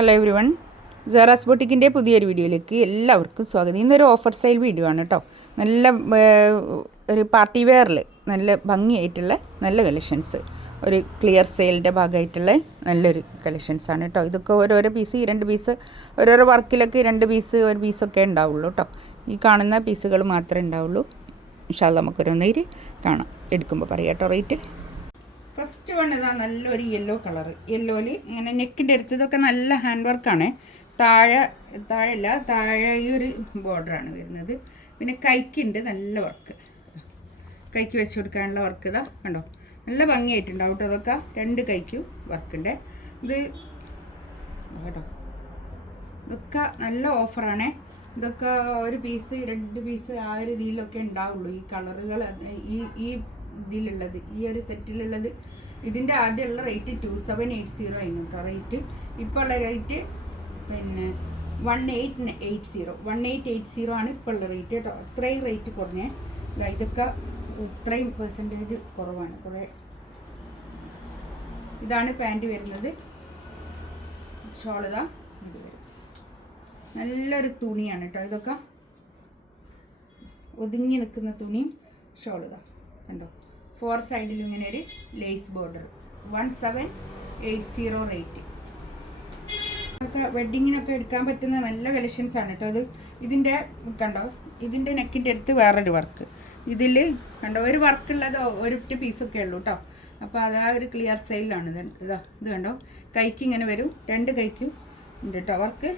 Hello every one, Sara's ബൊട്ടിക്കിൻ്റെ പുതിയൊരു വീഡിയോയിലേക്ക് എല്ലാവർക്കും സ്വാഗതം. ഇന്നൊരു ഓഫർ സെയിൽ വീഡിയോ ആണ് കേട്ടോ. നല്ല ഒരു പാർട്ടി വെയറിൽ നല്ല ഭംഗിയായിട്ടുള്ള നല്ല കളക്ഷൻസ്, ഒരു ക്ലിയർ സെയിലിൻ്റെ ഭാഗമായിട്ടുള്ള നല്ലൊരു കളക്ഷൻസാണ് കേട്ടോ. ഇതൊക്കെ ഓരോരോ പീസ്, 2 പീസ്, ഓരോരോ വർക്കിലൊക്കെ 2 പീസ്, ഒരു പീസൊക്കെ ഉണ്ടാവുള്ളൂ കേട്ടോ. ഈ കാണുന്ന പീസുകൾ മാത്രമേ ഉണ്ടാവുള്ളൂ. ഇൻഷാ അല്ലാഹ് നമുക്കൊരൊന്നേര് കാണാം, എടുക്കുമ്പോൾ പറയാം കേട്ടോ റേറ്റ്. ഫസ്റ്റ് വൺ ഇതാ നല്ലൊരു യെല്ലോ കളറ്. യെല്ലോയിൽ ഇങ്ങനെ നെക്കിൻ്റെ അടുത്ത് ഇതൊക്കെ നല്ല ഹാൻഡ് വർക്കാണ്. താഴെ ഈ ഒരു ബോർഡറാണ് വരുന്നത്. പിന്നെ കൈക്കുണ്ട് നല്ല വർക്ക്, കൈക്ക് വെച്ച് കൊടുക്കാനുള്ള വർക്ക് ഇതാ കണ്ടോ, നല്ല ഭംഗിയായിട്ടുണ്ടാവും കേട്ടോ. ഇതൊക്കെ 2 കൈക്കും വർക്കുണ്ട്. ഇത് കേട്ടോ, ഇതൊക്കെ നല്ല ഓഫറാണ്. ഇതൊക്കെ ഒരു പീസ് 2 പീസ് ആ ഒരു ഇതിലൊക്കെ ഉണ്ടാവുള്ളൂ. ഈ കളറുകൾ ഈ ഇതിലുള്ളത്, ഈ ഒരു സെറ്റിലുള്ളത്. ഇതിൻ്റെ ആദ്യമുള്ള റേറ്റ് 2780 ആയിരുന്നു കേട്ടോ റേറ്റ്. ഇപ്പോൾ ഉള്ള റേറ്റ് പിന്നെ 1880 ആണ് ഇപ്പോൾ ഉള്ള റേറ്റ് കേട്ടോ. അത്രയും റേറ്റ് കുറഞ്ഞേ. ഇതൊക്കെ ഇത്രയും പെർസെൻറ്റേജ് കുറവാണ് കുറേ. ഇതാണ് പാൻറ് വരുന്നത്. ഷോളിതാ ഇത് വരും. നല്ലൊരു തുണിയാണ് കേട്ടോ. ഇതൊക്കെ ഒതുങ്ങി നിൽക്കുന്ന തുണിയും ഷോളിതാ കണ്ടോ. 4 സൈഡിലും ഇങ്ങനെ ഒരു ലേസ് ബോർഡർ. 1780 റേറ്റ്. ഒക്കെ വെഡ്ഡിങ്ങിനൊക്കെ എടുക്കാൻ പറ്റുന്ന നല്ല കളക്ഷൻസ് ആണ് കേട്ടോ. അത് ഇതിൻ്റെ കണ്ടോ, ഇതിൻ്റെ നെക്കിൻ്റെ അടുത്ത് വേറൊരു വർക്ക്. ഇതിൽ കണ്ടോ ഒരു വർക്കുള്ളത് ഒരൊറ്റ പീസൊക്കെ ഉള്ളൂ കേട്ടോ. അപ്പോൾ അത് ആ ഒരു ക്ലിയർ സെയിലാണ്. ഇത് കണ്ടോ, കൈക്ക് ഇങ്ങനെ വരും. 2 കൈക്കും ഉണ്ട് കേട്ടോ വർക്ക്.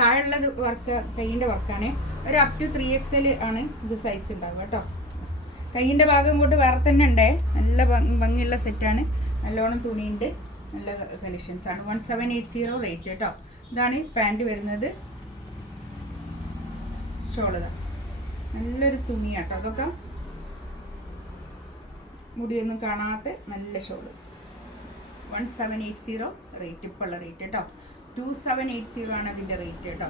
താഴെയുള്ളത് വർക്ക് കൈയിൻ്റെ വർക്കാണ്. ഒരു അപ് ടു 3XL ആണ് ഇത് സൈസ് ഉണ്ടാവുക കേട്ടോ. കൈയിൻ്റെ ഭാഗം കൊണ്ട് വേറെ തന്നെ ഉണ്ടേ. നല്ല ഭംഗിയുള്ള സെറ്റാണ്. നല്ലോണം തുണിയുണ്ട്. നല്ല കളക്ഷൻസാണ്. 1780 റേറ്റ് കേട്ടോ. ഇതാണ് പാൻറ് വരുന്നത്. ഷോളിതാ നല്ലൊരു തുണിയാട്ടോ. അതൊക്കെ മുടിയൊന്നും കാണാത്ത നല്ല ഷോള്. 1780 റേറ്റ് ഇപ്പോൾ ഉള്ള റേറ്റ് കേട്ടോ. 2780 ആണ് അതിൻ്റെ റേറ്റ് കേട്ടോ.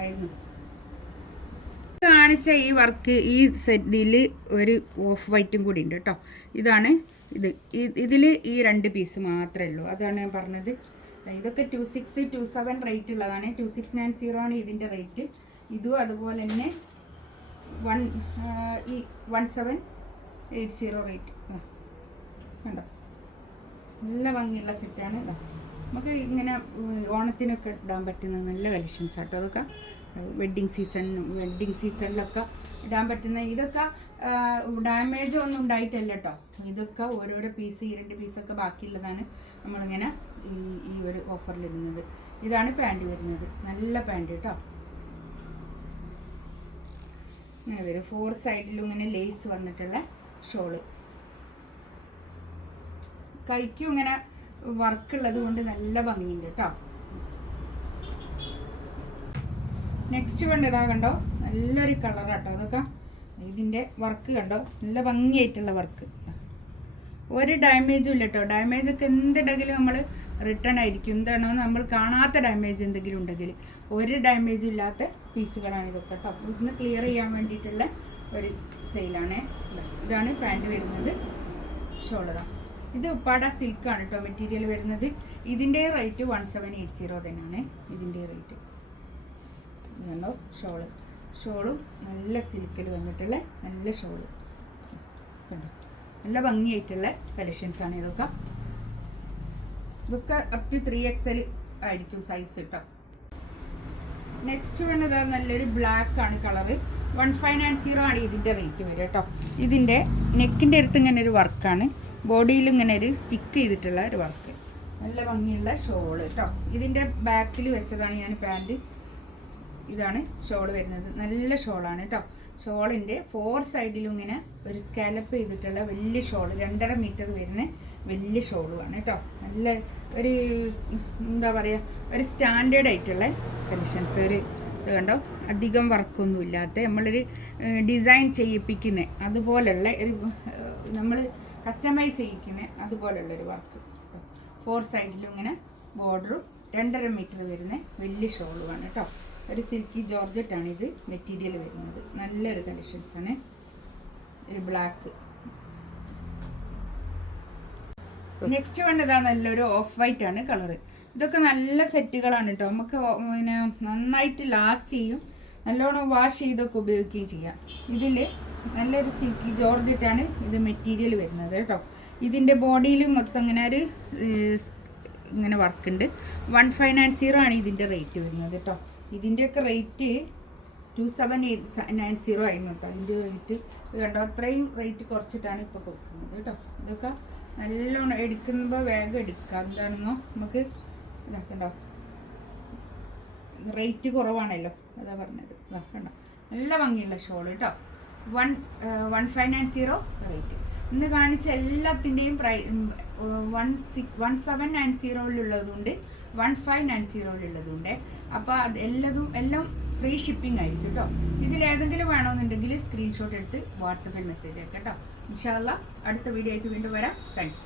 ആയിരുന്നു കാണിച്ച ഈ വർക്ക്. ഈ സെറ്റിൽ ഒരു ഓഫ് വൈറ്റും കൂടി ഉണ്ട് കേട്ടോ. ഇതാണ് ഇതിൽ ഈ 2 പീസ് മാത്രമേ ഉള്ളൂ. അതാണ് ഞാൻ പറഞ്ഞത്. ഇതൊക്കെ 2627 റേറ്റ് ഉള്ളതാണ്. 2690 ആണ് ഇതിൻ്റെ റേറ്റ്. ഇതും അതുപോലെ തന്നെ 1780 റേറ്റ് കണ്ടോ. നല്ല ഭംഗിയുള്ള സെറ്റാണ്. നമുക്ക് ഇങ്ങനെ ഓണത്തിനൊക്കെ ഇടാൻ പറ്റുന്ന നല്ല കളക്ഷൻസ് ആട്ടോ. അതൊക്കെ വെഡ്ഡിങ് സീസണിലൊക്കെ ഇടാൻ പറ്റുന്ന. ഇതൊക്കെ ഡാമേജ് ഒന്നും ഉണ്ടായിട്ടല്ല കേട്ടോ. ഇതൊക്കെ ഓരോരോ പീസ്, 2 പീസൊക്കെ ബാക്കിയുള്ളതാണ് നമ്മളിങ്ങനെ ഈ ഒരു ഓഫറിലിടുന്നത്. ഇതാണ് പാൻറ് വരുന്നത്. നല്ല പാൻറ് കേട്ടോ. ഇങ്ങനെ വരും. 4 സൈഡിലും ഇങ്ങനെ ലേസ് വന്നിട്ടുള്ള ഷോള്. കൈക്കും ഇങ്ങനെ വർക്കുള്ളത് കൊണ്ട് നല്ല ഭംഗിയുണ്ട് കേട്ടോ. നെക്സ്റ്റ് വേണ്ട ഇതാ കണ്ടോ, നല്ലൊരു കളറാട്ടോ. അതൊക്കെ ഇതിൻ്റെ വർക്ക് കണ്ടോ, നല്ല ഭംഗിയായിട്ടുള്ള വർക്ക്. ഒരു ഡാമേജും ഇല്ല കേട്ടോ. ഡാമേജൊക്കെ എന്തുണ്ടെങ്കിലും നമ്മൾ റിട്ടേൺ ആയിരിക്കും. എന്താണോ നമ്മൾ കാണാത്ത ഡാമേജ് എന്തെങ്കിലും ഉണ്ടെങ്കിൽ ഒരു ഡാമേജും ഇല്ലാത്ത പീസുകളാണ് ഇതൊക്കെ കേട്ടോ. ഇന്ന് ക്ലിയർ ചെയ്യാൻ വേണ്ടിയിട്ടുള്ള ഒരു സെയിലാണ്. ഇതാണ് പാൻറ് വരുന്നത്. ഷോളറാ. ഇത് ഉപ്പാട സിൽക്കാണ് കേട്ടോ മെറ്റീരിയൽ വരുന്നത്. ഇതിൻ്റെ റേറ്റ് 1780 തന്നെയാണ് ഇതിൻ്റെ റേറ്റ്. ഇതുണ്ടോ ഷോളും നല്ല സിൽക്കിൽ വന്നിട്ടുള്ള നല്ല ഷോള് കണ്ടോ. നല്ല ഭംഗിയായിട്ടുള്ള കളക്ഷൻസാണ് ഇതൊക്കെ. അപ് ടു 3XL ആയിരിക്കും സൈസ് കേട്ടോ. നെക്സ്റ്റ് വേണ്ടത് നല്ലൊരു ബ്ലാക്ക് ആണ് കളറ്. 1590 ആണ് ഇതിൻ്റെ റേറ്റ് വരിക കേട്ടോ. ഇതിൻ്റെ നെക്കിൻ്റെ അടുത്ത് ഇങ്ങനെ ഒരു വർക്കാണ്. ബോഡിയിൽ ഇങ്ങനെ ഒരു സ്റ്റിക്ക് ചെയ്തിട്ടുള്ള ഒരു വർക്ക്. നല്ല ഭംഗിയുള്ള ഷോള് കേട്ടോ. ഇതിൻ്റെ ബാക്കിൽ വെച്ചതാണ് ഞാൻ പാൻറ്. ഇതാണ് ഷോൾ വരുന്നത്. നല്ല ഷോളാണ് കേട്ടോ. ഷോളിൻ്റെ 4 സൈഡിലും ഇങ്ങനെ ഒരു സ്കാലപ്പ് ചെയ്തിട്ടുള്ള വലിയ ഷോൾ. 2.5 മീറ്റർ വരുന്ന വലിയ ഷോളുമാണ് കേട്ടോ. നല്ല ഒരു എന്താ പറയുക, ഒരു സ്റ്റാൻഡേർഡ് ആയിട്ടുള്ള കളക്ഷൻസ്. ഒരു ഇത് കണ്ടോ, അധികം വർക്കൊന്നും ഇല്ലാത്ത, നമ്മളൊരു ഡിസൈൻ ചെയ്യിപ്പിക്കുന്ന അതുപോലുള്ള ഒരു, നമ്മൾ കസ്റ്റമൈസ് ചെയ്യിക്കുന്ന അതുപോലുള്ളൊരു വർക്ക്. 4 സൈഡിലും ഇങ്ങനെ ബോർഡറും 2.5 മീറ്റർ വരുന്ന വലിയ ഷോളുമാണ് കേട്ടോ. ഒരു സിൽക്കി ജോർജറ്റാണ് ഇത് മെറ്റീരിയൽ വരുന്നത്. നല്ലൊരു കളക്ഷൻസാണ്. ഒരു ബ്ലാക്ക്. നെക്സ്റ്റ് വേണ്ടതാ നല്ലൊരു ഓഫ് വൈറ്റ് ആണ് കളറ്. ഇതൊക്കെ നല്ല സെറ്റുകളാണ് കേട്ടോ. നമുക്ക് പിന്നെ നന്നായിട്ട് ലാസ്റ്റ് ചെയ്യും, നല്ലോണം വാഷ് ചെയ്തൊക്കെ ഉപയോഗിക്കുകയും ചെയ്യാം. ഇതിൽ നല്ലൊരു സിൽക്കി ജോർജറ്റാണ് ഇത് മെറ്റീരിയൽ വരുന്നത് കേട്ടോ. ഇതിൻ്റെ ബോഡിയിൽ മൊത്തം ഇങ്ങനെ ഒരു ഇങ്ങനെ വർക്കുണ്ട്. 1590 ആണ് ഇതിൻ്റെ റേറ്റ് വരുന്നത് കേട്ടോ. ഇതിൻ്റെയൊക്കെ റേറ്റ് 2790 ആയിരുന്നു കേട്ടോ ഇതിൻ്റെ റേറ്റ്. ഇത് കണ്ടോ, അത്രയും റേറ്റ് കുറച്ചിട്ടാണ് ഇപ്പോൾ കൊടുക്കുന്നത് കേട്ടോ. ഇതൊക്കെ നല്ലോണം എടുക്കുമ്പോൾ വേഗം എടുക്കാം. എന്താണെന്നോ നമുക്ക് ഇതാക്കണ്ടോ, റേറ്റ് കുറവാണല്ലോ, അതാ പറഞ്ഞത്. ഇതാക്കണ്ടോ, നല്ല ഭംഗിയുള്ള ഷോൾ കേട്ടോ. 1590 റേറ്റ്. ഇന്ന് കാണിച്ച എല്ലാത്തിൻ്റെയും 1790 1590 അപ്പോൾ അത് എല്ലാം ഫ്രീ ഷിപ്പിംഗ് ആയിരിക്കും കേട്ടോ. ഇതിലേതെങ്കിലും വേണമെന്നുണ്ടെങ്കിൽ സ്ക്രീൻഷോട്ട് എടുത്ത് വാട്സപ്പിൽ മെസ്സേജ് അയക്കാം കേട്ടോ. ഇൻഷാ അല്ലാഹ് അടുത്ത വീഡിയോ ആയിട്ട് വീണ്ടും വരാം. Thank you.